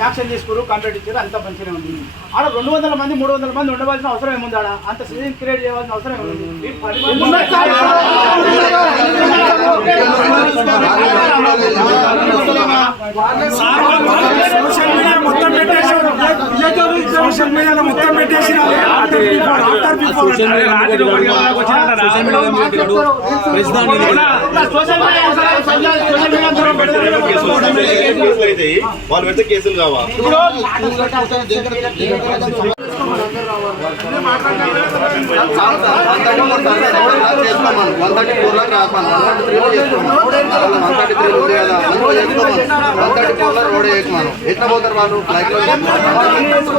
Permission తీసుకున్నారు contract ఇచ్చారు అంత మంచిగా ఉంది ఆడ రెండు వందల మంది మూడు వందల మంది ఉండవలసిన అవసరం ఏముంది ఆడ అంత సీజన్ క్రియేట్ చేయాల్సిన అవసరం ఏముంది సోషల్ మీడియా మొత్తం పెట్టేసి సోషల్ మీడియాలో మొత్తం పెట్టేసి సోషల్ మీడియా సోషల్ మీడియా ద్వారా పెడతారు. కేసులు అవుతాయి వాళ్ళు పెడితే కేసులు కావా వన్ థర్టీ ఫోర్ లాగా రాపాను వన్ థర్టీ చేసుకోమను వన్ థర్టీ త్రీ ఉంది కదా అందులో చేసుకోమను వన్ థర్టీ ఫోర్లో రోడ్ ఎట్లా పోతారు వాళ్ళు ఫ్లైట్లో చేస్తారు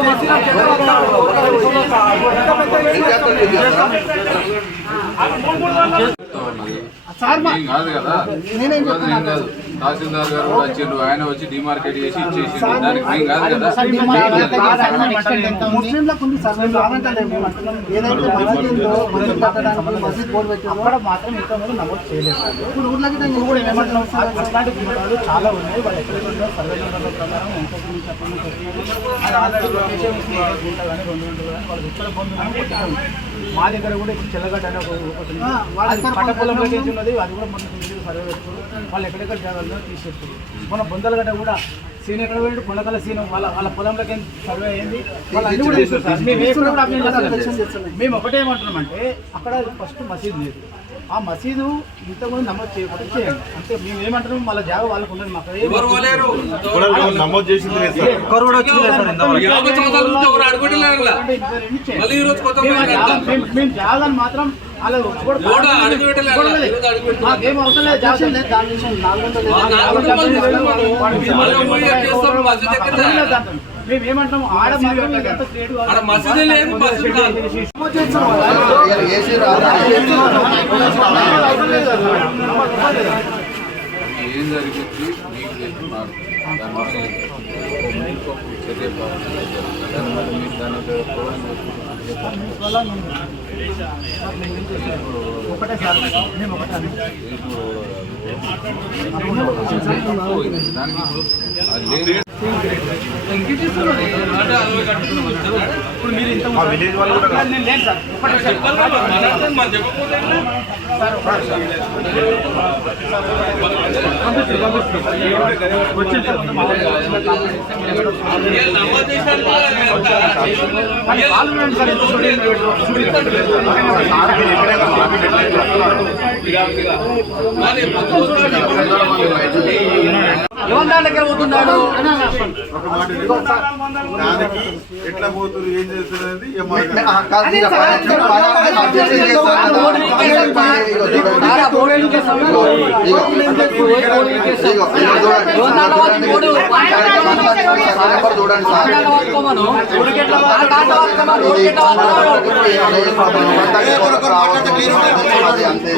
ఏం కాదు కదా ఏం కాదు తహసీల్దార్ గారు కూడా వచ్చిండ్రు ఆయన వచ్చి డిమార్కెట్ చేసి ఇచ్చేసిండు దానికి ఏం కాదు కదా ముస్లింలకు ఉంది సార్ మేము కాదంటలేము. మేము అంటున్నాం. ఏదైతే మసీదు ఉందో, మసీదు కట్టడానికి మసీదు బోర్డు పెట్టారో, అక్కడ మాత్రం ఇంత ముందు నమోదు చేయలేదు సార్. ఇప్పుడు ఊర్లోకి దాన్ని కూడా ఏమంటున్నాం సార్ అట్లాంటి గుండాలు చాలా ఉన్నాయి వాళ్ళు ఎక్కడ ఉందో సర్వే నెంబర్ల ప్రకారం ఎంత ఉంది, తక్కువ ఉంది, తక్కువ ఉంది. అది ఆల్రెడీ లొకేషన్ ఉంది. ఏ గుంట కానీ రెండు గుంటలు కానీ వాళ్ళు ఉత్తర పొందు కానీ కొట్టుగా ఉంది. మా దగ్గర కూడా ఇప్పుడు చెల్లగడ్డ అనే ఒక పొలం పెట్టేసి ఉన్నది అది కూడా మొన్న చూసి సర్వే పెట్టుకోరు వాళ్ళు ఎక్కడెక్కడ జాగాల్లో తీసేస్తారు మన బొందలగడ్డ కూడా సీన్ ఎక్కడ పోయిండు? కొండకల సీన్ వాళ్ళ వాళ్ళ పొలంలోకి ఏం సర్వే అయింది. వాళ్ళు అన్ని కూడా సార్. మేము ఒకటేమంటున్నామంటే అక్కడ ఫస్ట్ మసీదు లేదు. ఆ మసీదు ఇంతకుముందు నమోదు చేయకుండా చేయండి. అంటే మేము ఏమంటున్నాం? వాళ్ళ జాగా వాళ్ళకు ఉన్నది. మాకు నమోదు చేసింది మేము ఆ మేము జాగా- మేము- మేము జాగాను మాత్రం మాకేం అవసరం లేదు జాగా లేదు. దాని విషయం నాలుగు. మేము ఆడ మసీదు లేదు, మసీదు ఏం జరిగింది? మీకు తెలుసు నాకు. చర్య మీరు దాని దానికి ఇప్పుడు లేదు విలేజ్ వాళ్ళు కూడా లేదు సార్ చెప్పకపోతే మరి దగ్గర పోతున్నాడు ఒక మాట విను. దానికి ఎట్లా పోతున్నారు ఏం ఇగో, చూడండి. సార్ అంతే